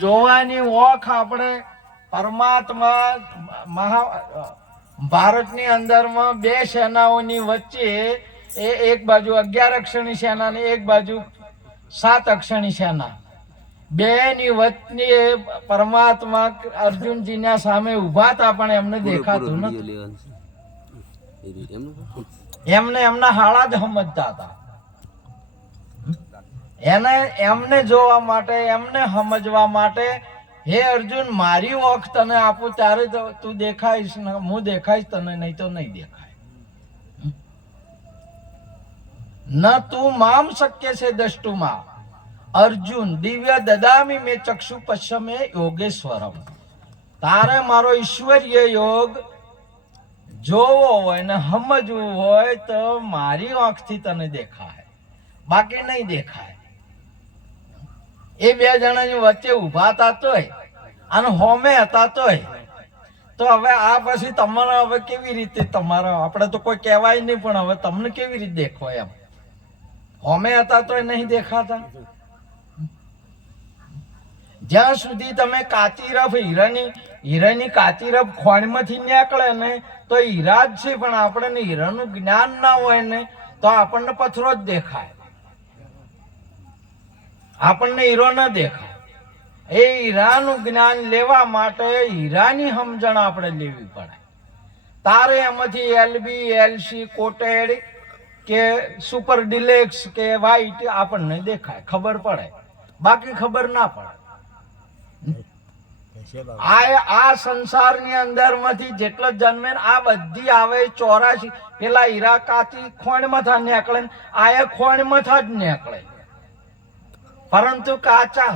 જોવાની ઓખ આપણે પરમાત્મા ભારતની અંદરમાં બે સેનાઓની વચ્ચે એક બાજુ 11 અક્ષરની સેના ને એક બાજુ 7 અક્ષરની સેના, બે ની વચ્ચે પરમાત્મા અર્જુનજીના સામે ઉભા હતા, પણ એમને દેખાતું નથી. એમને એમના હાળા જ સમજતા હતા. એમને જોવા માટે, એમને સમજવા માટે, હે અર્જુન મારી ઓખ તને આપું ત્યારે તું દેખાઈશ ને, હું દેખાઈશ તને, નહીં તો નહીં દેખાય. ન તું મામ શક્ય છે દષ્ટુમાં અર્જુન દિવ્ય દદામી મેં ચક્ષુ પશ્ચમે યોગેશ્વરમ. તારે મારો ઈશ્વરીય યોગ જોવો હોય ને સમજવું હોય તો મારી આંખથી તને દેખાય, બાકી નહીં દેખાય. એ બે જણાની વચ્ચે ઉભા હતા તોય અને હોમે હતા તોય. તો હવે આ પછી તમારા હવે કેવી રીતે, તમારા આપણે તો કોઈ કહેવાય નહીં, પણ હવે તમને કેવી રીતે દેખો? એમ હોમે હતા તોય નહીં દેખાતા. જ્યાં સુધી તમે કાચી રફ હીરાની કાચી રફ ખોણમાંથી નીકળે ને તો હીરા જ છે, પણ આપણને હીરાનું જ્ઞાન ના હોય ને તો આપણને પથ્થરો જ દેખાય, આપણને હીરો ન દેખાય. એ હીરાનું જ્ઞાન લેવા માટે હીરાની સમજણ આપણે લેવી પડે. તારે એમાંથી એલબી, એલસી, કોટેડ કે સુપર ડિલેક્સ કે વ્હાઈટ આપણને દેખાય, ખબર પડે, બાકી ખબર ના પડે. આ સંસારની અંદર માંથી જેટલો જન્મે આ બધી આવે 84 પેલા હીરા કાચી ખોણમાંથી નીકળે, આ ખોણમાંથી જ નીકળે, પરંતુ કાચા.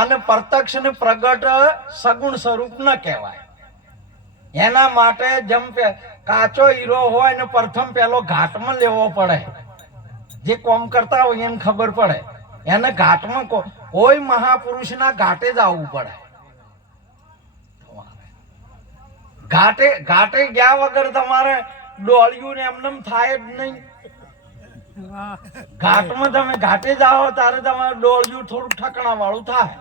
આને પ્રત્યક્ષ ને પ્રગટ સગુણ સ્વરૂપ ન કહેવાય. એના માટે જેમ કાચો હીરો હોય ને પ્રથમ પેલો ઘાટમાં લેવો પડે. જે કોમ કરતા હોય એને ખબર પડે, એને ઘાટમાં કોઈ મહાપુરુષના ઘાટે જ આવવું પડે. ઘાટે ગયા વગર તમારે ડોળિયું ને એમને થાય જ નહીં. ઘાટમાં તમે ઘાટે જાઓ ત્યારે તમારે ડોળિયું થોડું ઠકણા વાળું થાય,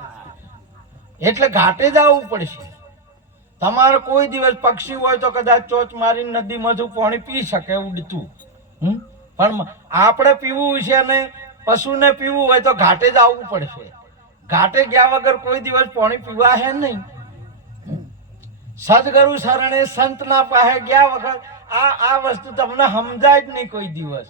એટલે ઘાટે જ આવવું પડશે. તમારે કોઈ દિવસ પક્ષી હોય તો કદાચ ચોચ મારી નદીમાંથી પાણી પી શકે ઉડતું, પણ આપણે પીવું છે ને પશુને પીવું હોય તો ઘાટે જ આવવું પડશે. ઘાટે ગયા વગર કોઈ દિવસ પાણી પીવા હે નહીં. સદગુરુ શરણે સંતના પાસે ગયા વગર આ વસ્તુ તમને સમજાય જ નહીં કોઈ દિવસ.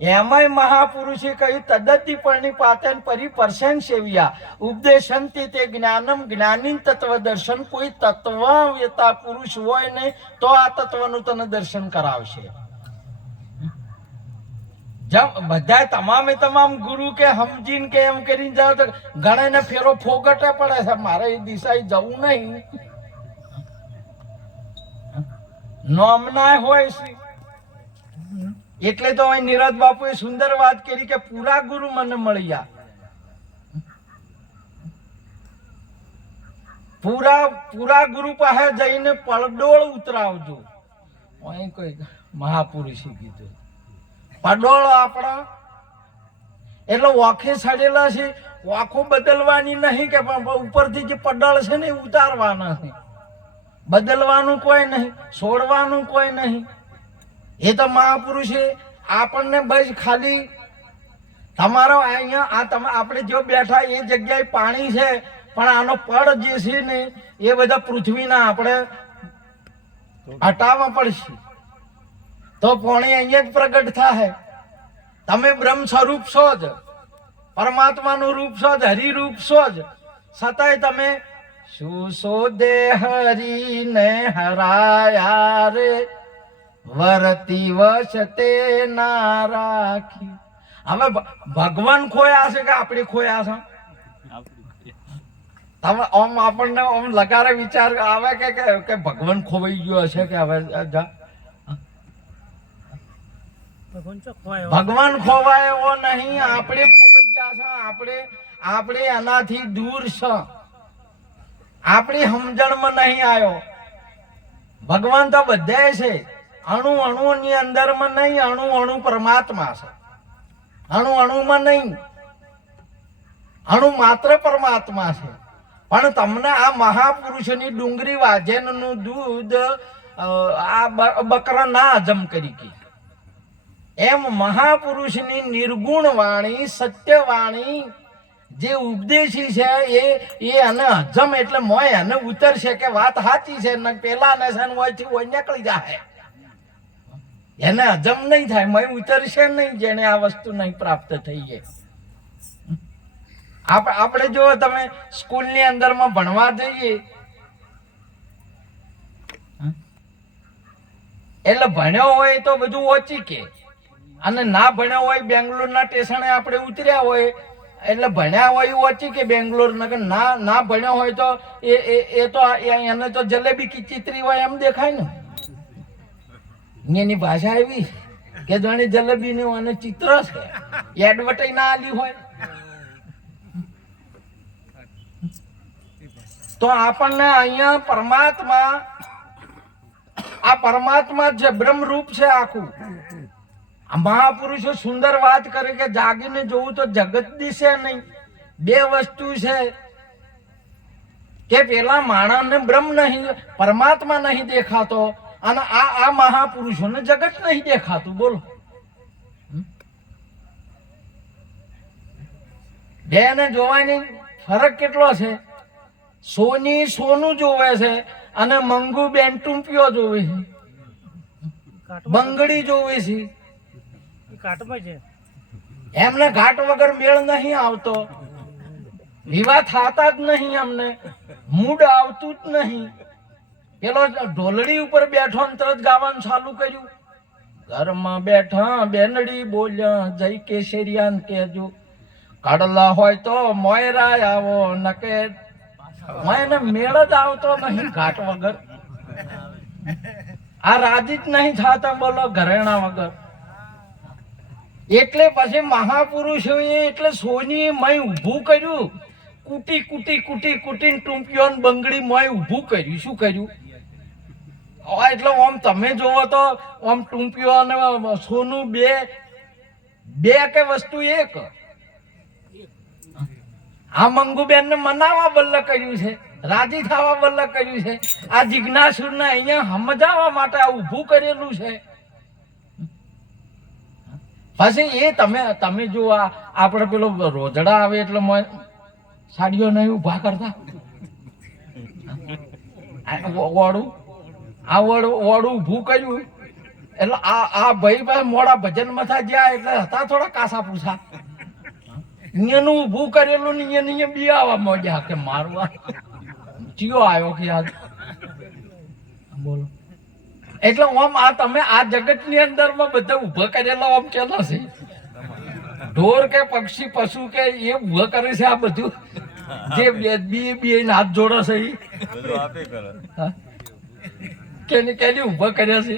એમાંય મહાપુરુષે કહ્યું તદ્દતિ પરણિપાતન પરિપર્શન સેવ્યા ઉપદેશંતિ તે જ્ઞાનમ જ્ઞાની તત્વ દર્શન. કોઈ તત્વવેતા પુરુષ હોય ને તો આ તત્વનું તને દર્શન કરાવશે. બધા તમામ ગુરુ કે સમજીને કે એમ કરીને જાવ તો ઘણાને ફેરો ફોગટે પડે છે, મારે એ દિશાએ જવું નહીં. નોમના હોય છે એટલે તો અહીં નીરજ બાપુએ સુંદર વાત કરી કે પૂરા ગુરુ મને મળ્યા. પૂરા ગુરુ પાસે જઈને પડડોળ ઉતરાવજો. અહીં કોઈ મહાપુરુષે કીધું પડોળ આપણા એટલે વાંખે ચડેલા છે, વાંખો બદલવાની નહીં કે ઉપરથી જે પડળ છે ને એ ઉતારવાના છે. બદલવાનું કોઈ નહીં, છોડવાનું કોઈ નહીં. એ તો મહાપુરુષે આપણને બસ ખાલી તમારો અહીંયા આપણે જો બેઠા એ જગ્યાએ પાણી છે, પણ આનો પડ જે છે ને એ બધા પૃથ્વીના આપણે હટાવવા પડશે તો પાણી અહીંયા જ પ્રગટ થાય. તમે બ્રહ્મ સ્વરૂપ છો જ, પરમાત્માનું રૂપ છો જ, હરિરૂપ છો જ, છતાંય તમે શું શોધે હરિને હરાયા રે વરતી વસતે ના રાખી. હવે ભગવાન ખોયા છે કે આપણે ખોયા છે? તમે આમ આપણને આમ લગારે વિચાર આવે કે ભગવાન ખોવાઈ ગયો હશે કે હવે ભગવાન ખોવાય એવો નહીં, આપણે ખોવાઈ ગયા છે. આપણે એનાથી દૂર છે, આપણી સમજણમાં નહીં આવ્યો. ભગવાન તો બધે છે, અણુ અણુની અંદરમાં નહીં, અણુ અણુ પરમાત્મા છે. અણુ અણુમાં નહીં, અણુ માત્ર પરમાત્મા છે. પણ તમને આ મહાપુરુષોની ડુંગળી વાજેનનું દૂધ આ બકરા ના હજમ કરી કે એમ મહાપુરુષની નિર્ગુણ વાણી, સત્ય વાણી જે ઉપદેશી છે એ એને હજમ એટલે મોય એને ઉતરશે કે વાત સાચી છે ને પેલા ને હોય નીકળી જાય. એને હજમ નહીં થાય, મોય ઉતરશે નહીં જેને આ વસ્તુ નહીં પ્રાપ્ત થઈ છે. આપણે જો તમે સ્કૂલની અંદરમાં ભણવા જઈએ એટલે ભણ્યો હોય તો બધું ઓછી કે, અને ના ભણ્યો હોય બેંગ્લોરના સ્ટેશને આપણે ઉતર્યા હોય એટલે ભણ્યા હોય ઓછી કે બેંગ્લોર ના ભણ્યો હોય તો એ તો એને તો જલેબી કી ચિત્રી હોય એમ દેખાય ને. એની ભાષા એવી કે જાણે જલેબી નું અને ચિત્ર છે, એડવર્ટાઈ ના આલી હોય. તો આપણને અહીંયા પરમાત્મા, આ પરમાત્મા છે, બ્રહ્મરૂપ છે આખું. મહાપુરુષો સુંદર વાત કરે કે જાગીને જોવું તો જગત દિશે નહીં. બે વસ્તુ છે કે પેલા માણસને બ્રહ્મ નહીં, પરમાત્મા નહીં દેખાતો, અને આ મહાપુરુષોને જગત નહીં દેખાતું. બોલો, બે ને જોવાની ફરક કેટલો છે? સોની સોનું જોવે છે અને મંગુ બેન ટૂંપિયો જોવે છે, બંગડી જોવે છે. એમને ઘાટ વગર મેળ નહીં આવતો, વિવાહ થતા જ નહીં, અમને મૂડ આવતું જ નહીં. પેલો ઢોલડી ઉપર બેઠો તરત ગાવાનું ચાલુ કર્યું, ઘરમાં બેઠા બેનડી બોલ્યા જય કેસરિયાન કેજો, કાઢલા હોય તો મોયરા આવો નકે. એને મેળ જ આવતો નહીં ઘાટ વગર. આ રાજી જ નહીં થતા, બોલો, ઘરેણા વગર. એટલે પછી મહાપુરુષોએ એટલે સોની મય ઊભું કર્યું, કુટી કુટી કુટી કુટીને ટૂંપિયો બંગડી મય ઊભું કર્યું. શું કર્યું? એટલે આમ તમે જોવો તો આમ ટૂંપિયો અને સોનું બે કે વસ્તુ એક. આ મંગુબેન ને મનાવવા બલ્લ કર્યું છે, રાજી થવા બલ્લ કર્યું છે. આ જિજ્ઞાસુર ને અહીંયા સમજાવવા માટે આ ઊભું કરેલું છે. પછી એ તમે જો આપણે પેલો રોજડા આવે એટલે સાડીઓ નહીં ઉભા કરતા, વાળું આ વાળું ઊભું કર્યું એટલે આ ભાઈ મોડા ભજન મથા જ્યાં એટલે હતા થોડા કાસા પૂછા, એનું ઊભું કરેલું ને એને બી આવવા મોજા કે મારવા ચિયો આવ્યો કે યાદ. બોલો, એટલે આમ આ તમે આ જગત ની અંદર માં બધા ઉભા કરેલા આમ કેલા છે, ઢોર કે પક્ષી પશુ કે એ ઉભા કરે છે. આ બધું જે બે હાથ જોડે છે કેની ઉભા કર્યા છે,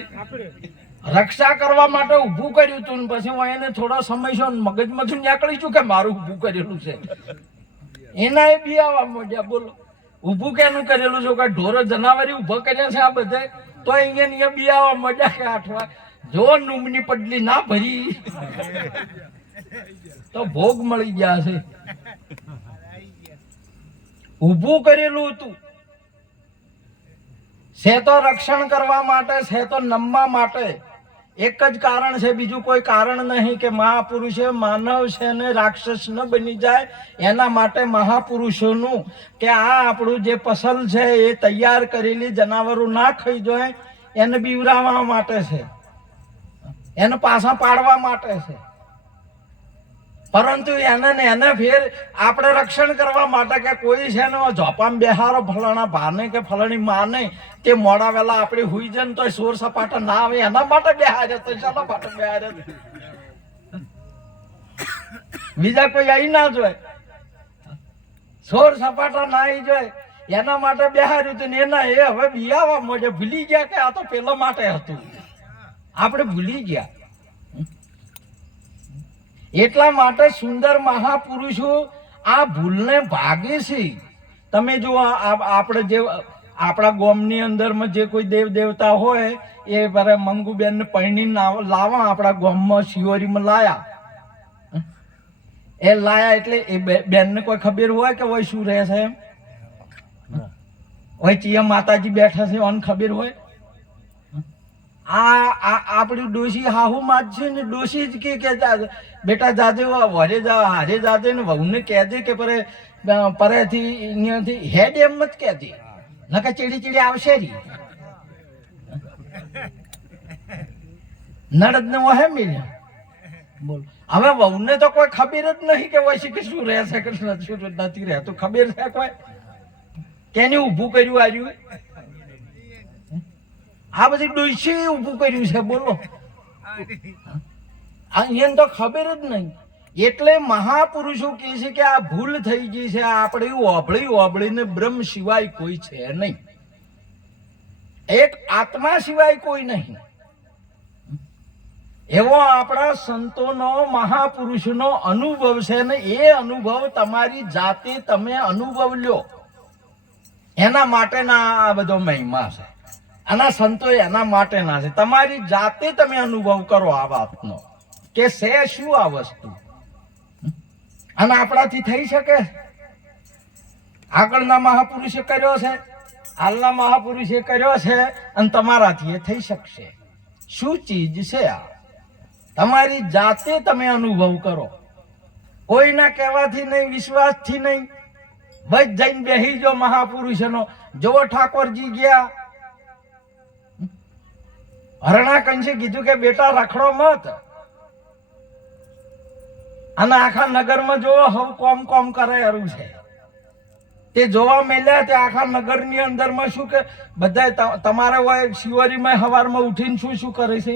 રક્ષા કરવા માટે ઊભું કર્યું તું. પછી હું એને થોડા સમય છો મગજમાંથી નીકળી છું કે મારું ઊભું કરેલું છે, એના એ બી આવવા માંડ્યા. બોલો, ઊભું કેનું કરેલું છે? કે ઢોરો જનાવરી ઉભા કર્યા છે આ બધા, તો અહીંયા બી આવવા માંડ્યા કે આઠવા જો નૂમની પટલી ના ભરી તો ભોગ મળી ગયા છે. ઊભું કરેલું હતું છે તો રક્ષણ કરવા માટે, છે તો નમવા માટે. એક જ કારણ છે, બીજું કોઈ કારણ નહીં કે મહાપુરુષે માનવ છે ને રાક્ષસ ન બની જાય એના માટે મહાપુરુષોનું કે આ આપણું જે ફસલ છે એ તૈયાર કરેલી જનાવરો ના ખાઈ જાય એને બીવરાવવા માટે છે, એને પાછા પાડવા માટે છે. પરંતુ એને ફેર આપણે રક્ષણ કરવા માટે કે કોઈ છે ને ઝોપામાં બેહારો ફલાણા ભાને કે ફલાણી માને તે મોડા વેલા આપણે હુઈ જાય ને તો સોર સપાટા ના આવે એના માટે બેહારે. તો શાના માટે બેહારે? બીજા કોઈ આવી ના જોય, સોર સપાટા ના આવી જોય એના માટે બેહાર્યું હતું. એના એ હવે બિયાવા મોજે ભૂલી ગયા કે આ તો પેલા માટે હતું, આપણે ભૂલી ગયા. એટલા માટે સુંદર મહાપુરુષો આ ભૂલને ભાગે છે. તમે જો આપણે જે આપણા ગામની અંદરમાં જે કોઈ દેવ દેવતા હોય એ બરે મંગુબેન ને પૈણી લાવા આપણા ગામમાં શિયોરીમાં લાયા. એ લાયા એટલે એ બેન ને કોઈ ખબર હોય કે હોય શું રહે છે એમ? હોય ચિયા માતાજી બેઠા છે ઓન ખબર હોય? આ આપણી ડોશી હાહુ માં જ છે ને, ડોશી જ કે બેટા જાજે વરે જા હારે જાજે ને વહુને કહેજે કે પરેથી અહીંયાથી હેડ એમ જ કહેતી, નકે ચીડી ચીડી આવશે રી નડદ ને વહે મિલ્યા. બોલ હવે વહુને તો કોઈ ખબર જ નહીં કે વૈસી કે શું રહેશે કે શું નથી રહેતું. ખબર છે કોઈ કેને ઊભું કર્યું આવ્યું? આ બધી ડોશી ઊભું કર્યું છે. બોલો અહીંયા તો ખબર જ નહીં. એટલે મહાપુરુષો કહે છે કે આ ભૂલ થઈ ગઈ છે, આપણે ઓબળીને બ્રહ્મ સિવાય કોઈ છે નહીં, એક આત્મા સિવાય કોઈ નહીં. એવો આપણા સંતોનો મહાપુરુષનો અનુભવ છે ને એ અનુભવ તમારી જાતે તમે અનુભવ લ્યો. એના માટેના આ બધો મહિમા છે. આના સંતો એના માટેના છે. તમારી જાતે તમે અનુભવ કરો આ વાતનો કે છે શું આ વસ્તુ. અને આપણાથી થઈ શકે? આગળના મહાપુરુષે કર્યો છે, હાલના મહાપુરુષે કર્યો છે, અને તમારાથી એ થઈ શકશે. શું ચીજ છે આ? તમારી જાતે તમે અનુભવ કરો. કોઈના કહેવાથી નહીં, વિશ્વાસથી નહીં. બસ જઈને બેહી જો મહાપુરુષનો. જો ઠાકોરજી ગયા હરણા કંશે કીધું કે બેટા રખડો મત, અને આખા નગરમાં જો હવે કોમ કોમ કરે અરું છે તે જોવા મળ્યા. તે આખા નગરની અંદરમાં શું કે બધા તમારે હોય શિવરીમાં સવારમાં ઉઠીને શું શું કરે છે?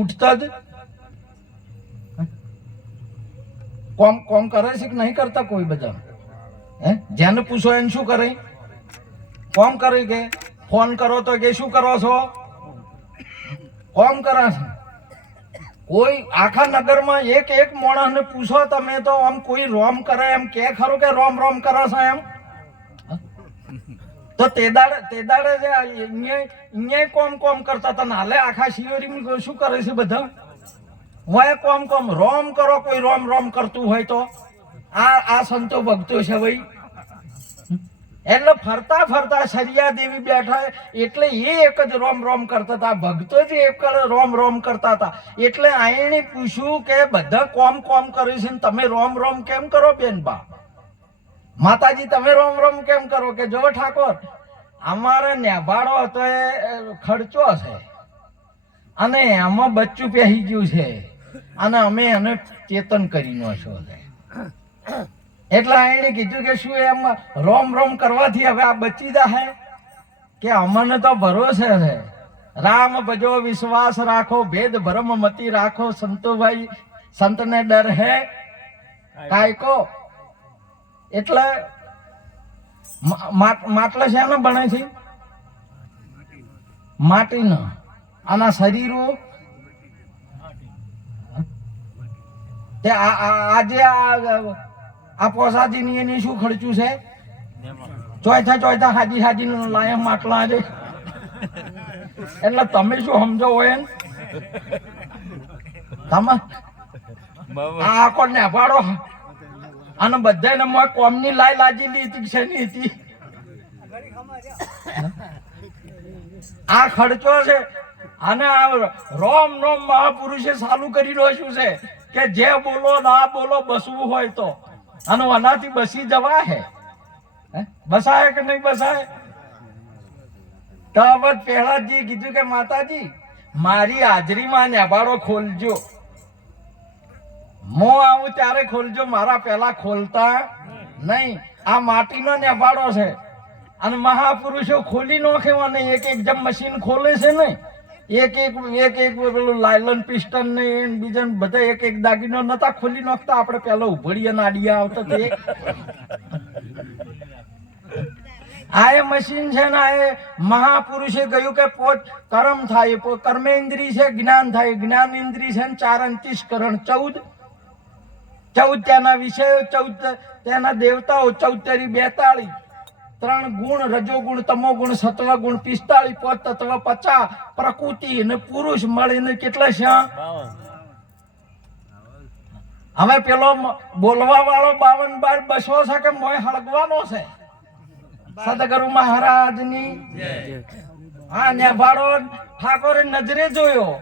ઉઠતા જ કોમ કરે છે કે નહીં કરતા? કોઈ બધા જેને પૂછો એને શું કરે? કોમ કરે કે ફોન કરો તો કે શું કરો છો? કોમ કરે છે. કોઈ આખા નગરમાં એક માણસને પૂછો તમે તો આમ કોઈ રોમ કરે એમ કે ખરું કે રોમ રોમ કરે છે એમ? તો તે દાડે જે અહીંયા કોમ કરતા હતા, હાલે આખા શિયોરી શું કરે છે બધા? હોય કોમ રોમ કરો. કોઈ રોમ કરતું હોય તો આ સંતો ભક્તો છે ભાઈ. એટલે ફરતા સરિયા દેવી બેઠા એટલે એ એક જ રોમ કરતા હતા. ભક્તો જ એક રોમ કરતા હતા. એટલે આઈને પૂછ્યું કે બધા કોમ કરે છે, તમે રોમ કેમ કરો બેનબા? માતાજી તમે રોમ કેમ કરો? કે જો ઠાકોર અમારે નેભાડો હતો એ ખર્ચો છે અને એમાં બચ્ચું પહેરી ગયું છે અને અમે એને ચેતન કરી નો છો. એટલે એને કીધું કે શું એમ રોમ કરવાથી હવે આ બચી જાય? કે અમને તો ભરોસે છે. રામ ભજો વિશ્વાસ રાખો, ભેદ ભરમ મતી રાખો, સંતો ભાઈ સંતને ડર હે કાયકો. એટલે માટલા શેના બને છે? માટીનો. આના શરીરો તે આજે આ પોસાજીની એની શું ખર્ચું છે? ચોથા હાજી લાયા માટલા આજે. એટલે તમે શું સમજો હોય એમ? તમે આ કોણ ને પાડો અને બધાને કોમની લાજેલી હતી છે ની હતી. આ ખર્ચો છે. અને આ રોમ મહાપુરુષે ચાલુ કરી રહ્યો છે કે જે બોલો ના બોલો બસવું હોય તો, અને આનાથી બસી જવા હે. બસાય કે નહીં બસાય? તો હવે પહેલાજી કીધું કે માતાજી મારી હાજરીમાં નેભાડો ખોલજો. મો આવું ત્યારે ખોલજો, મારા પેલા ખોલતા નહીં. આ માટીનો નેભાડો છે અને મહાપુરુષો ખોલી નાખે નહીં. એક જેમ મશીન ખોલે છે ને, એક પેલું લાયલન પિસ્ટન ને બીજા બધા એક દાગીનો નતા ખોલી નાખતા. આપણે પેલા ઉભડીએ નાડિયા આવતા તે આ એ મશીન છે ને. આ મહાપુરુષે કહ્યું કે પોત કર્મ થાય, કર્મેન્દ્રિય છે, જ્ઞાન થાય. જ્ઞાન ઇન્દ્રિય છે ને 4 અને 30 કરણ 14 ત્યાંના વિષયો, 14 ત્યાંના દેવતાઓ, 14 42 3 ગુણ રજોગુણ તમોગુણ સત્વગુણ 45 પોત તત્વ 50 પ્રકૃતિ અને પુરુષ મળીને કેટલા છે? હવે પેલો બોલવા વાળો 52 બાર 200 છે કે મોય હળગવાનો છે? સદગુરુ મહારાજની હા નેભાડો ઠાકોરે નજરે જોયો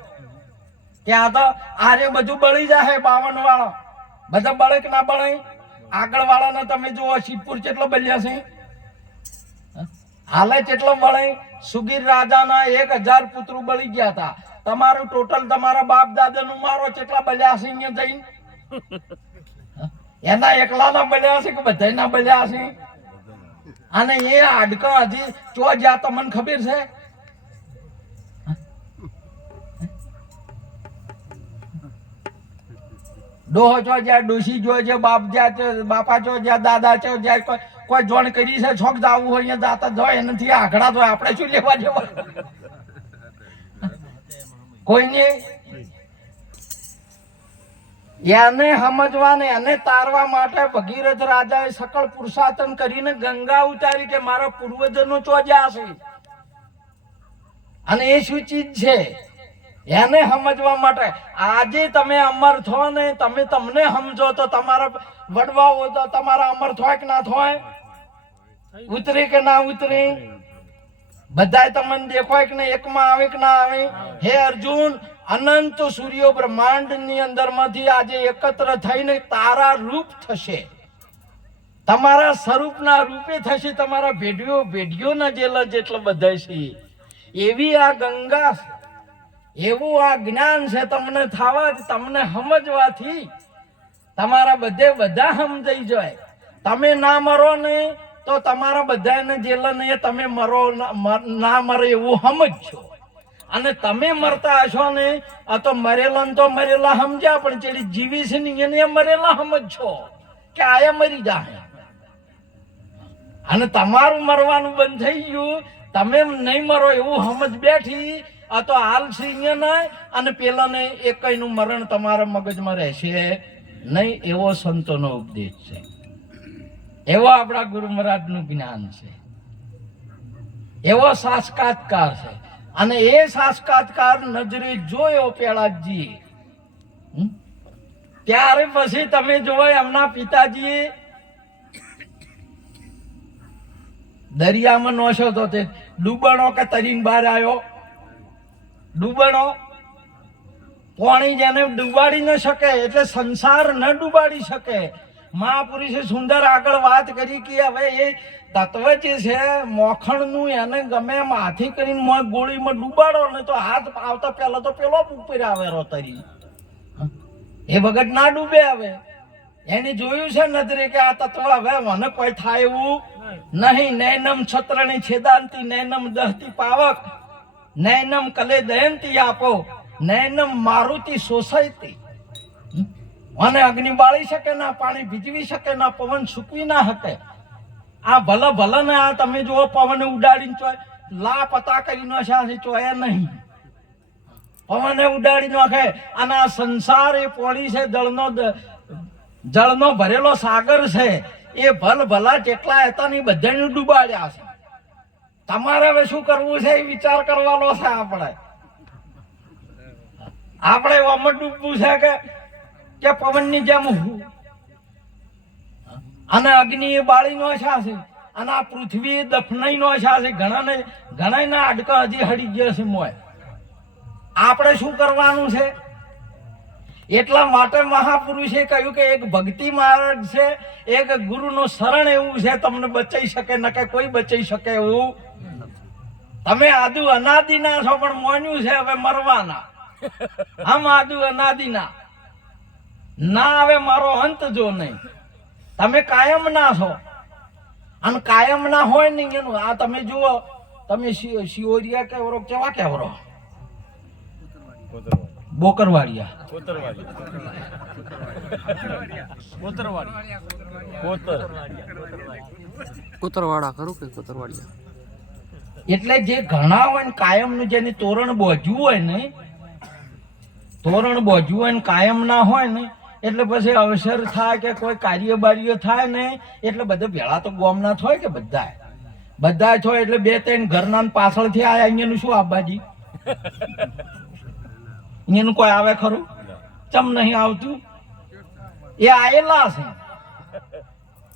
કે આ તો આરે બધું બળી જાય 52 વાળો બધા બળે કે ના બળે? આગળ વાળાને તમે જુઓ શિવપુર કેટલો બળ્યા છે, હાલે કેટલો બળે? સુગીર રાજાના 1000 પુત્રો બળી ગયા હતા. તમારું ટોટલ તમારા બાપ દાદાનું મારો કેટલા બળ્યા છે અહીંયા જઈને? એના એકલાના બળ્યા છે કે બધાના બળ્યા છે? અને એ હાડકા હજી ચો જ્યાં તમને ખબર છે? ડોહો છો જ્યાં ડોશી જો છે, બાપ જ્યાં બાપા છો જ્યાં દાદા છો જ્યાં કોઈ જોણ કરી છે છોક જવું હોય અહીંયા જાતા જાય નથી. આંકડા તો આપણે શું લેવા જવા? કોઈને એને સમજવા ને એને તારવા માટે ભગીરથ રાજાએ સકળ પુરુષાર્થન કરીને ગંગા ઉતારી કે મારા પૂર્વજનો ચોજ્યા છે અને એ શું ચીજ છે એને સમજવા માટે. આજે તમે અમર થો ને તમે તમને સમજો તો તમારા વડવાઓ તો તમારા અમર થોય કે ના થોય? ઉતરે કે ના ઉતરે? બધાય તમને દેખાય કે નહીં? એકમાં આવે કે ના આવે? હે અર્જુન, અનંત સૂર્યો બ્રહ્માંડ ની અંદર માંથી આજે એકત્ર થઈને તારા રૂપ થશે, તમારા સ્વરૂપના રૂપે થશે, તમારા ભેડિયોના જેટલો બધા છે. એવી આ ગંગા, એવું આ જ્ઞાન છે તમને થવાથી, તમને સમજવાથી તમારા બધા સમજાઈ જાય. તમે ના મરો ને તો તમારા બધાને જેલા ને તમે મરો ના મરે એવું સમજજો. અને તમે મરતા હશો ને આ તો મરેલા ને તો મરેલા સમજ્યા, પણ જેડી જીવી છે ને એને મરેલા સમજશો કે આયા મરી જાય. અને તમારું મરવાનું બંધ થઈ ગયું, તમે નહીં મરો એવું સમજ બેઠી. આ તો હાલ છે અહીંયા અને પેલાને એકનું મરણ તમારા મગજમાં રહેશે નહીં. એવો સંતોનો ઉપદેશ છે, એવો આપણા ગુરુ મહારાજનું જ્ઞાન છે, એવો સાક્ષાત્કાર છે. અને એ સાક્ષાત્કાર નજરે જોયો પેલાજી, ત્યારે પછી તમે જોવો એમના પિતાજીએ દરિયામાં નોશો તો તે ડૂબણો કે તરીને બહાર આવ્યો. ડૂબણો પાણી જેને ડૂબાડી ન શકે એટલે સંસાર ન ડૂબાડી શકે. મહાપુરુષે સુંદર આગળ વાત કરી કે હવે એ તત્વ જે છે મોખણનું એને ગમે એમ હાથી કરીને ગોળીમાં ડૂબાડો ને તો હાથ આવતા પહેલા તો પેલો ઉપર આવેલો તરી, એ વખત ના ડૂબે. હવે એને જોયું છે નજરે કે આ તત્વ હવે મને કોઈ થાય એવું નહીં. નૈનમ છત્રની છેદાંતી નૈનમ દહતી પાવક નૈનમ કલે દયંતી આપો નૈનમ મારુતિ શોષાયતી. અને અગ્નિ બાળી શકે ના, પાણી ભીજવી શકે ના, પવન સૂકવી ના શકે. આ ભલે ને આ તમે જુઓ પવન ઉડાડીને ચોય લાપતા કરી નાખે, ચોયા નહીં, પવને ઉડાડી નાખે. અને આ સંસાર એ પોળી છે, જળનો ભરેલો સાગર છે. એ ભલા જેટલા હતા ને બધાને ડૂબાડ્યા છે. તમારે હવે શું કરવું છે એ વિચાર કરવાનો છે. આપણે આમાં ડૂબવું છે કે પવનની જેમ, અને અગ્નિ એ બાળી નો છે અને આ પૃથ્વી દફનાઈ નો છે. ઘણા હાડકા હજી હડી ગયા છે મોય. આપણે શું કરવાનું છે? એટલા માટે મહાપુરુષે કહ્યું કે એક ભક્તિ માર્ગ છે, એક ગુરુનું શરણ એવું છે તમને બચાઈ શકે ન કે કોઈ બચાઈ શકે એવું. તમે આદુ અનાદિના છો પણ મોન્યું છે હવે મરવાના. હમ આદુ અનાદિના ના, હવે મારો અંત જો નહીં. તમે કાયમ ના છો અને કાયમ ના હોય નહીં એનું. આ તમે જુઓ, તમે શિયોરિયા કેવરો કેવા કેવરો બોકરવાડિયા કોતરવાડા કરું કે કોતરવાડિયા એટલે જે ઘણા હોય ને કાયમ નું જેની તોરણ બોજ્યું હોય ને, તોરણ બોજ્યું હોય ને કાયમ ના હોય ને, એટલે પછી અવસર થાય કે કોઈ કાર્ય બાર્ય થાય ને એટલે બધે ભેળા તો ગોમ ના થાય કે બધા. બધા છો એટલે બે ત્રણ ઘરના પાછળથી આયા, અહીંયાનું શું આબાજી? અહીંયાનું કોઈ આવે ખરું? ચમ નહીં આવતું? એ આયેલા છે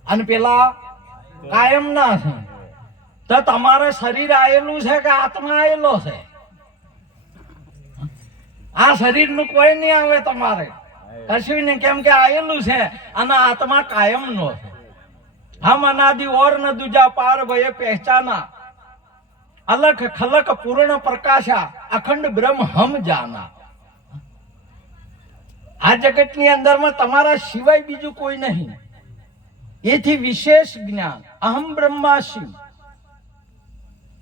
અને પેલા કાયમ ના છે. તો તમારે શરીર આયેલું છે કે આત્મા આયેલો છે? આ શરીર નું કોઈ નહીં આવે તમારે, કશું નહીં, કેમ કે આયેલું છે અને આત્મા કાયમ નો છે. હમ અનાદि और न दूजा पार भये पहचाना, अलख खलक पूर्ण प्रकाशा, अखंड ब्रह्म हम जाना. આ જગત ની અંદર માં તમારા સિવાય બીજું કોઈ નહીં. એથી વિશેષ જ્ઞાન અહમ બ્રહ્માસ્મિ,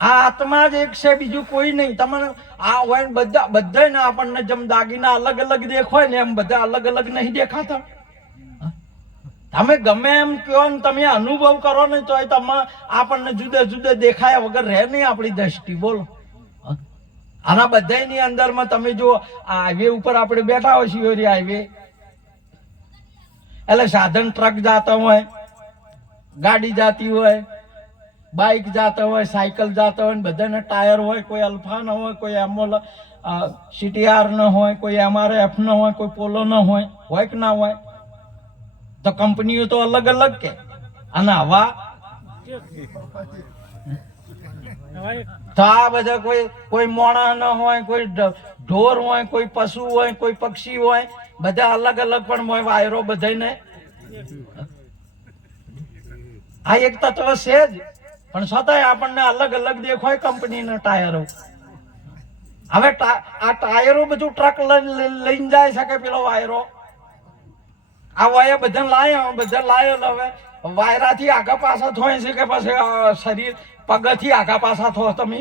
આ આત્મા જ એક છે, બીજું કોઈ નહીં. તમને આ હોય બધાને આપણને જેમ દાગીના અલગ અલગ દેખાય ને એમ બધા અલગ અલગ નહીં દેખાતા. તમે ગમે એમ કહો ને તમે અનુભવ કરો ને તો તમે આપણને જુદા જુદા દેખાયા વગર રહે નહીં આપણી દ્રષ્ટિ. બોલો, આના બધાની અંદરમાં તમે જો આ હાઈવે ઉપર આપણે બેઠા હોય શિવરી હાઈવે, એટલે સાધન ટ્રક જાતા હોય, ગાડી જાતી હોય, બાઇક જાતા હોય, સાયકલ જાતા હોય, બધાને ટાયર હોય, કોઈ અલ્ફા ન હોય, કોઈ એમોલ CTR ન હોય, કોઈ MRF ન હોય, કોઈ પોલો ન હોય કે ના હોય? તો કંપનીઓ તો અલગ અલગ કે, અને હવા તો આ બધા કોઈ મોણા ન હોય, કોઈ ઢોર હોય, કોઈ પશુ હોય, કોઈ પક્ષી હોય, બધા અલગ અલગ પણ હોય. વાયરો બધાને આ એક તત્વ છે જ, પણ છતાંય આપણને અલગ અલગ દેખાય કંપનીના ટાયરો. હવે આ ટાયરો બધું ટ્રક લઈને જાય શકે પેલો વાયરો. આ વાયા બધા લાયો હવે વાયરાથી આગા પાછા થોય છે કે પછી શરીર પગથી આગા પાછા થો તમે?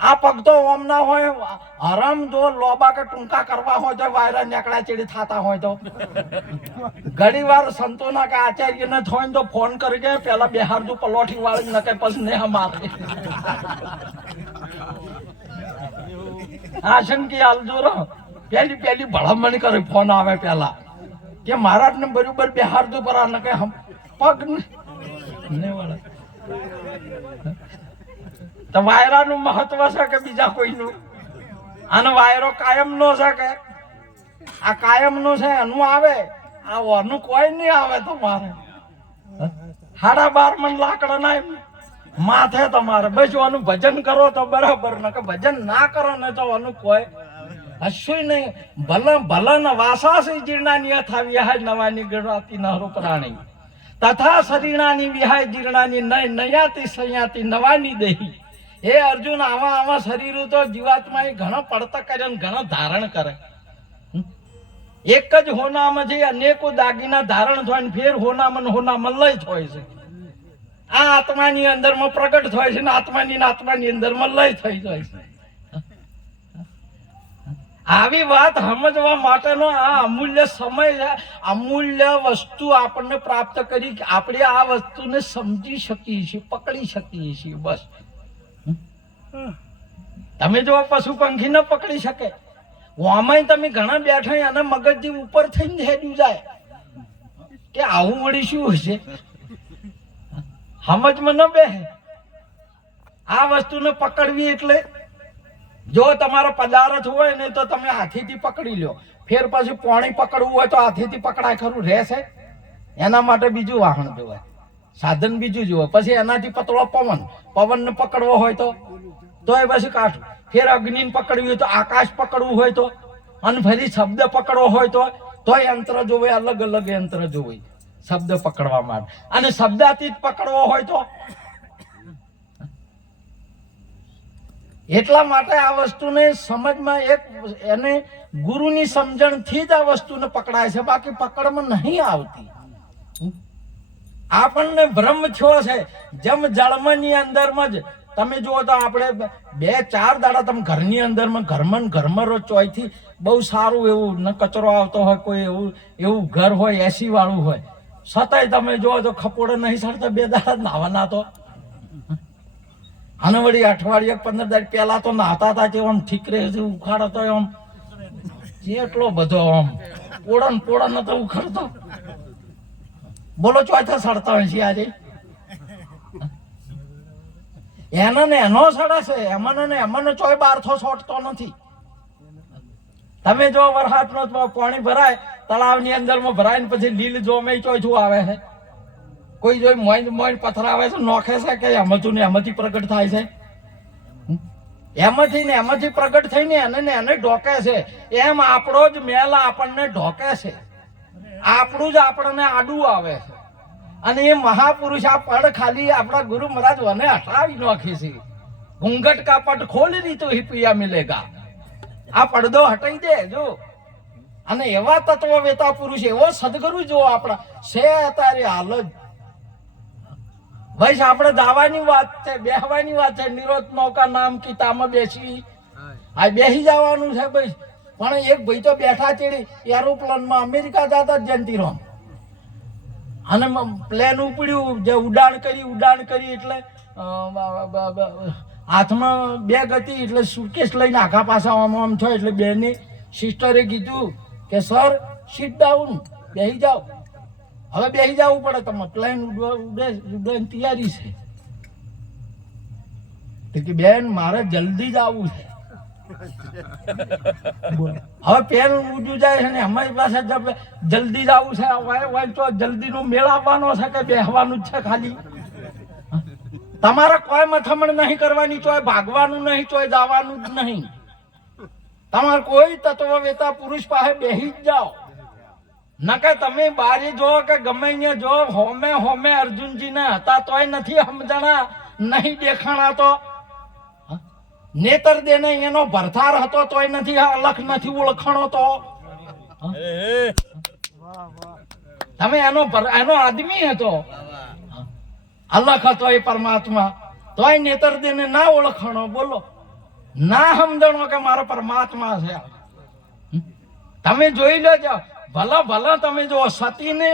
આ પગ તો ઓમ ના હોય, હરામ જો લોબા કે ટૂંકા કરવા હોય તો વાયરા નેકડા ચીડી થતા હોય તો ઘણી વાર સંતોના કે આચાર્યને થોય તો ફોન કરી કે પેલા બેહારજો પલોઠી વાળી નકે પછી ને મારે આશંકી આલજો રો. પેલી ભલામણ કરે ફોન આવે પેલા કે મહારાજ ને બરોબર બેહારજો પર નકે પગ ને વાળા. તો વાયરાનું મહત્વ છે કે બીજા કોઈનું? આનો વાયરો કાયમ નો છે કે આ કાયમ નો છે? એનું આવે, આ ઓનું કોઈ નહીં આવે. તમારે 12.5 મણ લાકડા ના માથે તમારે બસ આનું ભજન કરો તો બરાબર, ને કે ભજન ના કરો ને તો આનું કોઈ હશું નહીં. ભલે ને વાસાસી જીર્ણાની અથા વિહાય નવાની ગણાતી નહરો પ્રાણી, તથા શરીરાની વિહાય જીર્ણાની નયાતી સયાતી નવાની દેહી. હે અર્જુન, આવા શરીરો તો જીવાત્મા એ ઘણો પડતા કરે ને ઘણો ધારણ કરે. એક જ હોનામાં જે અનેકો દાગીના ધારણ થાય ને ફેર હોનામાં લય થાય છે. આ આત્માની અંદરમાં પ્રગટ થાય છે ને આત્માની અંદરમાં લય થઈ જાય છે. આવી વાત સમજવા માટેનો આ અમૂલ્ય સમય છે. અમૂલ્ય વસ્તુ આપણને પ્રાપ્ત કરી, આપણે આ વસ્તુને સમજી શકીએ છીએ, પકડી શકીએ છીએ. બસ તમે જો પશુ પંખી ન પકડી શકે, આમાંય તમે ઘણા બેઠા અને મગજથી ઉપર થઈને હેડ્યું જાય કે આવું વળી શું હશે, સમજમાં ન બેસે. આ વસ્તુને પકડવી એટલે જો તમારો પદાર્થ હોય ને તો તમે હાથીથી પકડી લો, ફેર પછી પાણી પકડવું હોય તો હાથીથી પકડાય ખરું? રહેશે? એના માટે બીજું વાહન જોવાય, સાધન બીજું જોવાય. પછી એનાથી પતળો પવનને પકડવો હોય તો એ પછી કાઢું. ફેર અગ્નિને પકડવી હોય તો, આકાશ પકડવું હોય તો, અને ફરી શબ્દ પકડવો હોય તો યંત્ર જોવે, અલગ અલગ યંત્ર જોવે શબ્દ પકડવા માટે. અને શબ્દાતીત પકડવો હોય તો. એટલા માટે આ વસ્તુને સમજમાં એને ગુરુની સમજણથી જ આ વસ્તુને પકડાય છે, બાકી પકડમાં નહીં આવતી. આપણને ભ્રમ થયો છે. જેમ જળમની અંદરમાં જ તમે જુઓ તો આપણે 2-4 દાડા તમે ઘરની અંદરમાં ઘરમાં ચોયથી બહુ સારું એવું ન કચરો આવતો હોય, કોઈ એવું ઘર હોય એસી વાળું હોય, છતાંય તમે જુઓ તો ખપોડે નહીં સડતા 2 દાડા નાવાના. તો અને વળી અઠવાડિયે 15 દાડા પહેલા તો નાહતા હતા તે આમ ઠીક રહે છે, ઉખાડો તો આમ જેટલો બધો આમ પોળા નતો ઉખાડતો. બોલો ચોથા સડતા હોય છે આજે એનો ને એનો સડે છે, એમાંનો ને એમાંનો ચોય બારથો છોટતો નથી. તમે જો વરસાદનો પાણી ભરાય તળાવની અંદરમાં ભરાય ને પછી લીલ જોમે ચોથું આવે છે. કોઈ જોઈ મોઈન મોઈન પથરાવે છે, નોખે છે કે એમાંથી ને એમાંથી પ્રગટ થાય છે. એમાંથી ને એમાંથી પ્રગટ થઈને એને ઢોકે છે. એમ આપણો જ મેલ આપણને ઢોકે છે, આપણું જ આપણને આડું આવે છે. અને એ મહાપુરુષ આ પડ ખાલી આપણા ગુરુ મહારાજ વને હટાવી નાખી છે. ઘૂંઘટ કા પટ ખોલી દી તો ही पिया मिलेगा. આ પડદો હટાઈ દે જો. અને એવા તત્વ વેતા પુરુષ, એવો સદગુરુ જો આપણા છે તારી હાલત. ભાઈ આપણે દાવાની વાત છે, બેહવાની વાત છે. નિરોધ નૌકા નામ કીતામાં બેસી આ બેસી જવાનું છે ભાઈ. પણ એક ભાઈ તો બેઠા ચેડી એરોપ્લેનમાં અમેરિકા જતા જયંતિરામ, અને પ્લેન ઉપડ્યું, જે ઉડાણ કરી એટલે હાથમાં બેગ હતી એટલે સુટકેસ લઈને આખા પાછા આમ થયો. એટલે બેની સિસ્ટરે કીધું કે સર સીટ ડાઉન, બેસી જાઓ. હવે બેસી જવું પડે, તમે પ્લેન ઉડવાની તૈયારી છે. તો કે બેન મારે જલ્દી જ આવવું છે. હવે પેન ઉડ્યું જાય છે ને અમારી પાસે જલ્દી જ આવું છે. તો જલ્દી નું મેળ આવવાનો છે કે બેહવાનું જ છે ખાલી? તમારે કોઈ મથમણ નહીં કરવાની, ચોય ભાગવાનું નહીં, ચોય જવાનું જ નહીં. તમારે કોઈ તત્વ વેતા પુરુષ પાસે બેસી જ જાઓ. નકે તમે બારી જો કે ગમે ત્યાં જો, હોમે હોમે અર્જુનજી ને હતા તોય નથી સમજણા, નહીં દેખાણા. તો નેતર દેને એનો ભરથાર હતો તોય નથી અલખ નથી ઓળખાણો. તો તમે એનો આદમી હતો, અલખ હતો એ પરમાત્મા, તોય નેતર દેને ના ઓળખાણો. બોલો, ના સમજણો કે મારો પરમાત્મા છે. તમે જોઈ લેજો, ભલા ભલા તમે જો સતીને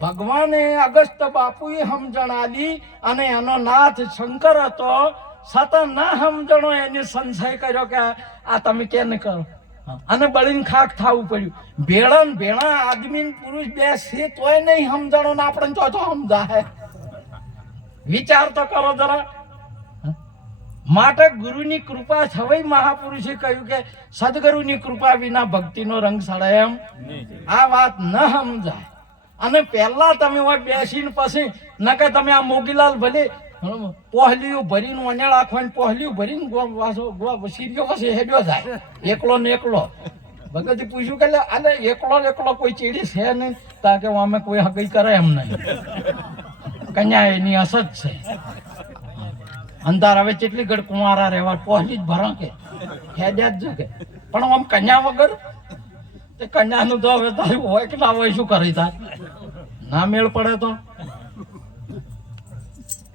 ભગવાને અગસ્ત બાપુએ સમજણ આલી, અને એનો નાથ શંકર હતો. સતા ના સમજણો એને સંશય કર્યો કે આ તમે કેને કરો, અને બળીને ખાક થવું પડ્યું. ભેળા ને ભેળા આદમી પુરુષ બે છે તોય નહીં સમજણો ને આપણે તો સમજાય. વિચાર તો કરો જરા. માટે ગુરુની કૃપા છવાઈ મહાપુરુષે કહ્યું કે સદગુરુની કૃપા વિના ભક્તિનો રંગ સડે એમ. આ વાત ન સમજાય. અને પહેલા તમે હોય બેસીને પછી નકે તમે આ મોગીલાલ ભલે પહોલ્યું ભરીને વણ્યા રાખવાની, પહોલ્યું ભરીને સીરીઓ પાસે હેડ્યો જાય એકલો ને એકલો. ભગતે પૂછ્યું કે આલે એકલો ને એકલો કોઈ ચીડી છે નહીં, તા કે અમે કોઈ હગઈ કરે એમ નહીં, કન્યા એની અસત છે. અંધાર હવે કેટલી ઘડ કુંવારા રહેવા, પહોલી જ ભરા કે હેડ્યા જ કે. પણ આમ કન્યા વગર તે કન્યાનું તો હવે તારું હોય કે ના હોય, શું કરી તાર ના મેળ પડે. તો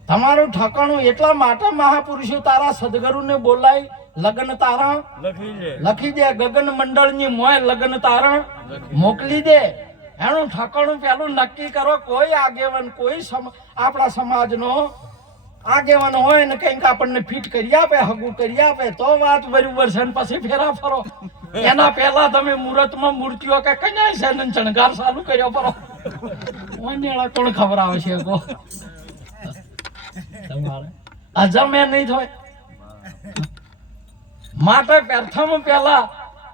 તમારું ઠકાણું એટલા માટે મહાપુરુષો તારા સદગુરુને બોલાય લગ્ન તારણ લખી દે. ગગન મંડળની મોય લગ્ન તારણ મોકલી દે. એનું ઠકાણું પેલું નક્કી કરો. કોઈ આગેવાન, કોઈ આપણા સમાજનો આગેવાન હોય ને કંઈક આપણને ફિટ કરી આપે, હગું કરી આપે તો વાત બરોબર છે. પછી ફેરા ફરો. એના પહેલા તમે મુહૂર્તમાં મૂર્તિઓ કે કન્યા છે ને શણગાર ચાલુ કર્યો પરો. કોણ ખબર આવે છે કો તમારે અજમે નહીં થાય. માટે પ્રથમ પહેલા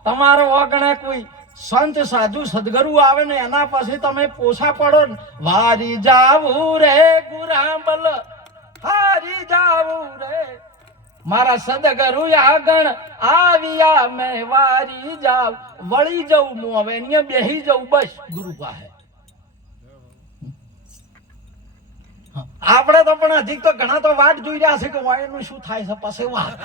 તમારો ઓગણે કોઈ સંત સાધુ સદગુરુ આવે ને એના પછી તમે પોસા પડો ને. વારી જાવું રે ગુરાંબલ, હારી જાવું રે મારા સદગુરુ આગણ આવ્યા, મેં વારી જાવ. વળી જવું હું હવે અહીંયા બેહી જવું બસ ગુરુ પાસે. આપણે તો પણ હજી તો ઘણા તો વાટ જોઈ રહ્યા છે કે વાયનું શું થાય છે પછી વાત.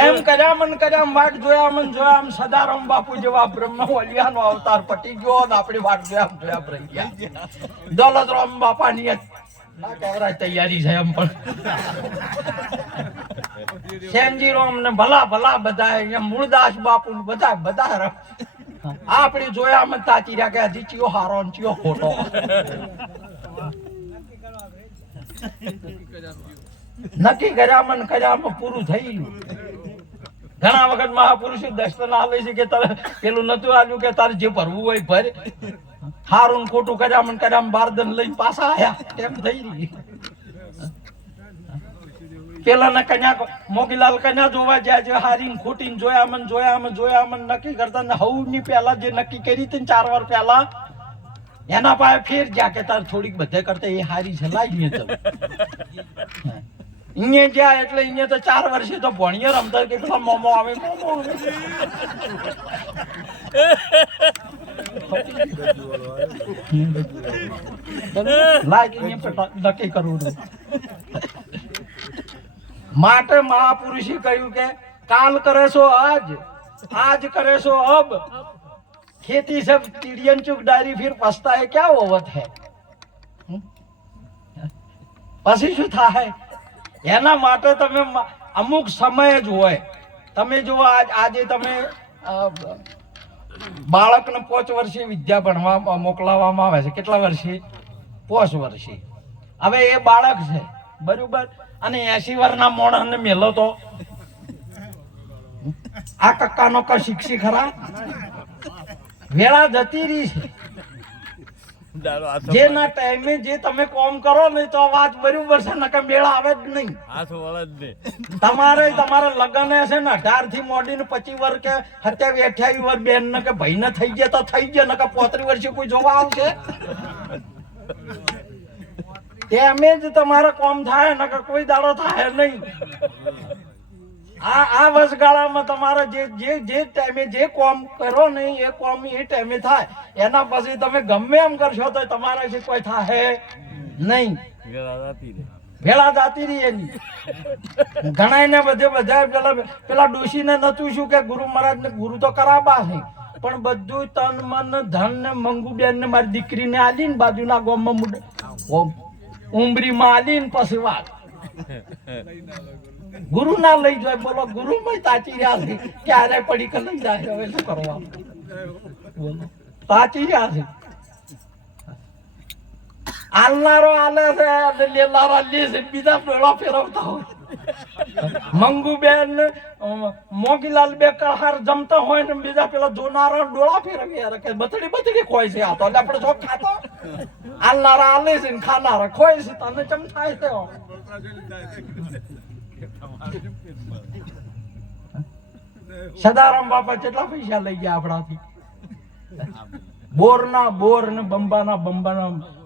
એમ કર્યા વાટ જોયા આમ સદારામ બાપુ જેવા બ્રહ્મ વલિયાનો અવતાર પટી ગયો ને આપણી વાટ જોયા રહી ગયા. દોલતરામ બાપાની ના કહેવાય તૈયારી છે એમ. પણ સેનજીરામ ને ભલા બધા એમ મૂળદાસ બાપુ બધા આપડે જોયા મત તાચી રહ્યા કે હજી ચિયો હારો ને ચિયો ખોટો. નક્કી કર્યા પૂરું થઈ ગયું. ઘણા વખત મહાપુરુષો દર્શન આલે છે કે તારે પેલું નતું આલ્યું કે તારે જે ભરવું હોય ભર, હારું ને ખોટું કર્યા બારદન લઈને પાછા આયા એમ થઈ રહી. પેલા ના કન્યા મોગીલાલ કન્યા જોવા જ્યાં જે હારી ને ખોટી ને જોયા મન નક્કી કરતા ને હવ ની પેલા જે નક્કી કરી હતી 4 વાર પહેલા એના પાસે ફેર જ્યાં કે તાર થોડીક બધે કરતા એ હારી છે લાઈ ચાલ અહીંયા જ્યાં એટલે અહીંયા તો 4 વર્ષે તો ભણીએ રમતા કેટલા મોમો આવે નક્કી કરવું માટે મહાપુરુષે કહ્યું કે કાલ કરે સો आज करे सो अब, खेती सब चिड़ियन चुग डायरी फिर पछता है क्या होवत है. પછી શું થાય એના માટે તમે અમુક સમય જ હોય. તમે જો આજે તમે બાળકને 5 વર્ષે વિદ્યા ભણવા મોકલાવવામાં આવે છે. કેટલા વર્ષે? 5 વર્ષે. હવે એ બાળક છે બરોબર, અને 80 વર્ષના મોણસને મેલો તો આ કક્કાનો ક શીખશી ખરા? વેળા જતી રહી છે. જેના ટાઈમે જે તમે કોમ કરો ને તો વાત બરોબર છે, નકર મેળા આવે જ નહીં. તમારે તમારા લગ્ન છે ને 18 થી મોડીને 25 વર્ષ કે 27 28 વર્ષ બેન ને કે ભાઈ ને થઈ ગયા તો થઈ ગયા, નકર 35 વર્ષે કોઈ જોવા આવશે? તેમે જ તમારા કોમ થાય, નકર કોઈ દાડો થાય નહીં. આ વસગાળામાં તમારે જે ટાઈમે જે કોમ કરો ને એ કોમ એ ટાઈમે થાય. એના પછી તમે ગમે એમ કરશો તો તમારાથી કોઈ થાય નહીં. વેળા જાતી રહી એની. ઘણા ને બધા પેલા ડોશીને નતું શું કે ગુરુ મહારાજ ને ગુરુ તો કરાબા છે, પણ બધું તન મન ધન ને મંગુબેન ને મારી દીકરીને આલી ને બાજુના ગામમાં ઉમરીમાં આલી ને પછી વાત ગુરુ ના લઈ જાય. બોલો ગુરુ માં તાચી રહ્યા છે, ક્યારે પડી કે લઈ જાય. હવે શું કરવાનું? બોલો તાચી રહ્યા છે. આલનારો આલે છે, લેનારા લે છે, બીજા ડોળા ફેરવતા હોય. મંગુબેન મોગીલાલ બે કહાર જમતા હોય ને બીજા પેલા જોનારા ડોળા ફેરવી કે બતડી ખોય છે. આ તો આપણે જો ખાતો આલનારા આલે છે ને ખાનારા ખોય છે. તને ચમ થાય છે? સદારામ બાપા કેટલા પૈસા લઈ ગયા આપણાથી? બોર ને બંબાના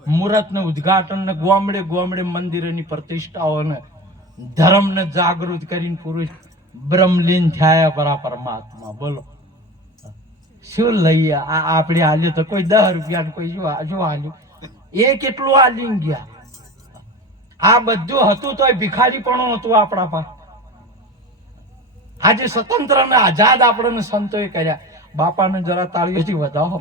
મુહૂર્ત ને ઉદ્ઘાટન ને ગોમડે મંદિરોની પ્રતિષ્ઠાઓ ને ધર્મ ને જાગૃત કરીને પુરુષ બ્રહ્મલીન થયા પરા પરમાત્મા. બોલો શું લઈએ? આપણે હાલ્યું તો કોઈ 10 રૂપિયા, કોઈ શું હાલ્યું? એ કેટલું હાલી ગયા? આ બધું હતું તો ભિખારી પણ હતું આપણા પાસે. આજે સ્વતંત્ર ને આઝાદ આપણને સંતોએ કર્યા. બાપાને જરા તાળીઓથી વધાવો.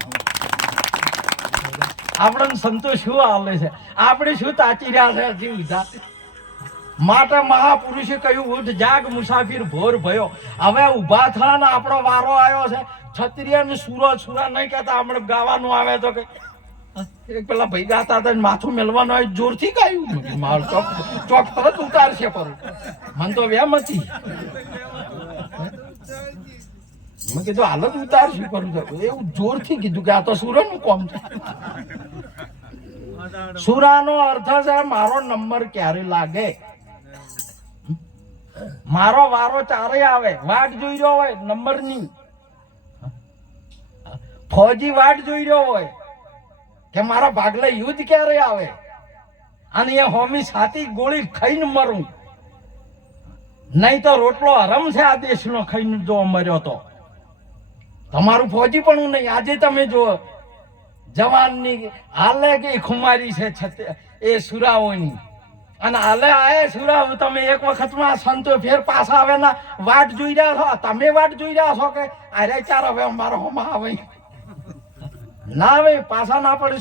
આપણને સંતો શું હાલે છે? આપણે શું તાચી રહ્યા છે હજી ઉધા? માટે મહાપુરુષે કહ્યું ઉઠ જાગ મુસાફિર ભોર ભયો. હવે ઉભા થા ને આપણો વારો આવ્યો છે. ક્ષત્રિય ને સુરા નહીં કહેતા. હમણાં ગાવાનું આવે તો કે પેલા ભાઈ ગાતા હતા માથું મેલવાનું હોય જોરથી ગાયું. મારું ચોક તરત ઉતારશે પર મને તો વેમ હતી. મેં કીધું હાલત ઉતારશું કરું એવું જોરથી કીધું કે આ તો સુરાનું કોમ છે. સુરાનો અર્થ છે મારો નંબર ક્યારે લાગે, મારો વારો ચારે આવે. વાટ જોઈ રહ્યો હોય નંબર ની. ફૌજી વાટ જોઈ રહ્યો હોય કે મારા ભાગલે યુદ્ધ ક્યારે આવે, અને એ હોમી સાતી ગોળી ખાઈને મરું, નહીં તો રોટલો હરમ છે આ દેશનો ખાઈને જો મર્યો તો. તમારું ફૌજી પણ નહીં. આજે તમે જો જવાનની હાલે કે ખુમારી છે એ સુરાઓની, અને હાલે આ સુરાઓ તમે એક વખતમાં સંતો ફેર પાછા આવે ના વાટ જોઈ રહ્યા છો. તમે વાટ જોઈ રહ્યા છો કે અરે ચાર હવે અમારો હોમાં આવે ના આવે, પાછા ના પડે.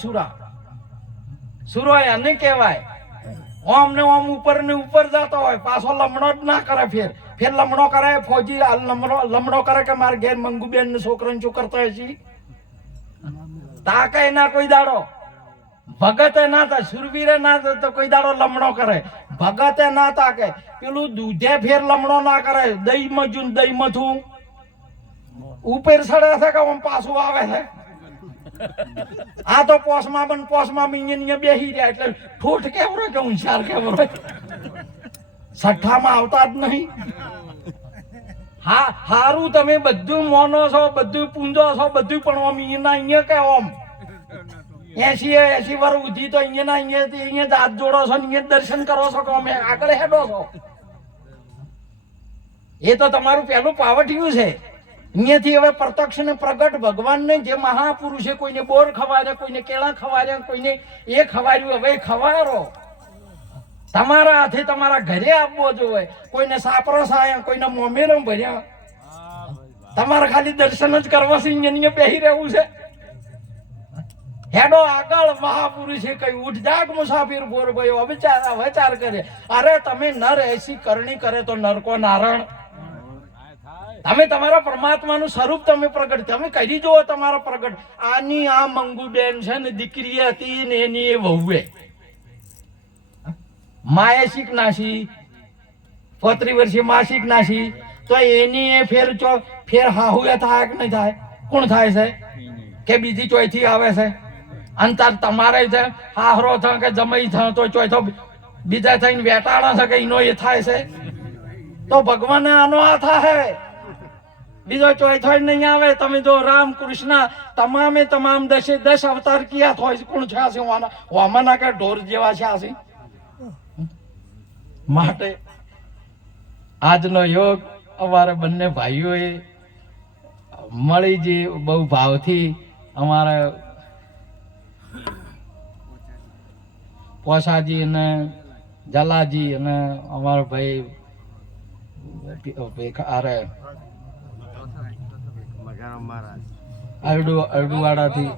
સુરો એને કહેવાય ઓમ ને ઓમ ઉપર ને ઉપર જતો હોય, પાછો લમણો જ ના કરે. ફેર લમણો કરે ફૌજી, લમણો કરે કે મારે ઘેર મંગુબેન ને છોકરાને શું કરતો હોય છે. તાકે ના કોઈ દાડો ભગતે ના થાય, સુરવીરે ના થાય તો કોઈ દાડો લમણો કરે. ભગતે ના તાકે પેલું દૂધે ફેર લમણો ના કરે. દહીં મજૂન દહીં મથું ઉપર સડે છે કે આમ પાછું આવે છે. આ તો પોસમાં બન પોસમાં મિંગીને બેહી રહ્યા એટલે ઠોઠ કેવરો કે હોશિયાર કેવરો સઠ્ઠામાં આવતા જ નહીં. હા હારું તમે બધું મોનો છો, બધું પૂંજો છો, બધું પણ ઓમ અહીંયા કે ઓમ 80 વર્ષ ઉધી તો અહીંયા હાથ જોડો છો, અહીંયા દર્શન કરો છો કે અમે આગળ હેડો છો. એ તો તમારું પહેલું પાવટિયું છે. અહીંયાથી હવે પ્રત્યક્ષ ને પ્રગટ ભગવાનને જે મહાપુરુષે કોઈને બોર ખવાડ્યા, કોઈને કેળા ખવાડ્યા, કોઈને એ ખવાડ્યું, હવે ખવાડો. તમારા હાથે તમારા ઘરે આપવો જોઈએ. કોઈને સાપરો સાયા, કોઈને મોમેરો ભર્યા. તમારે ખાલી દર્શન જ કરવા છે, અહીંયા બેહી રહેવું છે. હેડો આગળ. મહાપુરુષે કહ્યું ઉઠ જાગ મુસાફિર બોર ભયો અવિચાર કરે. અરે તમે નર એસી કરણી કરે તો નરકો નારણ. તમે તમારા પરમાત્માનું સ્વરૂપ તમે પ્રગટ, તમે કરી જુઓ તમારા પ્રગટ. આની આ મંગુબેન છે ને દીકરી હતી ને એની એ વહુએ માએ શીખ નાસી, 35 વર્ષે માં શીખ નાસી, તો એની એ ફેર હાહુએ થાય કે નહીં થાય? કોણ થાય છે કે બીજી ચોયથી આવે છે? અંતર તમારે છે હાહરો થાય કે જમઈ થાય તો ચોથો બીજા થઈને વેટાણા છે કે એનો એ થાય છે. તો ભગવાને આનો આ થાય, બીજો ચોથો નહીં આવે. તમે જો રામ કૃષ્ણ તમામ 10 અવતાર કિયા હોય, કોણ છે વામના કે ઢોર જેવા છે. માટે આજનો યોગ અમારે બંને ભાઈઓએ મળી જે બહુ ભાવથી અમારે પોસાજી અને જલાજી અને અમારો ભાઈ અરડુવાડાથી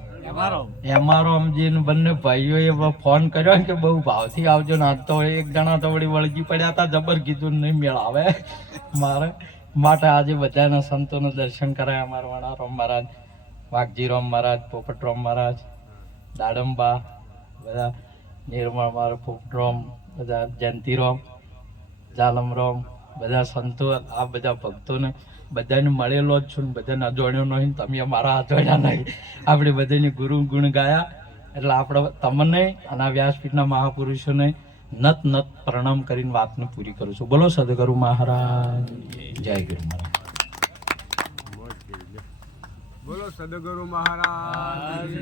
એમારોમજી બંને ભાઈઓએ ફોન કર્યો કે બહુ ભાવથી આવજો ને. આજ તો એક જણા તો વળી વળગી પડ્યા હતા, જબર કીધું નહીં મેળ આવે મારે. માટે આજે બધાના સંતોનું દર્શન કરાય. અમારા વણારામ મહારાજ, વાઘજીરામ મહારાજ, પોપટરામ મહારાજ, દાડમબા, બધા નિર્મળ મારો પોપટરામ, બધા જયંતિરામ, જાલમરામ, બધા સંતો, આ બધા ભક્તોને બધાને મળેલો જ છું. બધાને અજોડ્યો નહીં, તમે અમારા અજોડ્યા નહીં. આપણે બધાની ગુરુ ગુણ ગાયા. એટલે આપણે તમને અને આ વ્યાસપીઠના મહાપુરુષોને નત પ્રણામ કરીને વાતને પૂરી કરું છું. બોલો સદગુરુ મહારાજ, જય ગુરુ મહારાજ. બોલો સદગુરુ મહારાજ.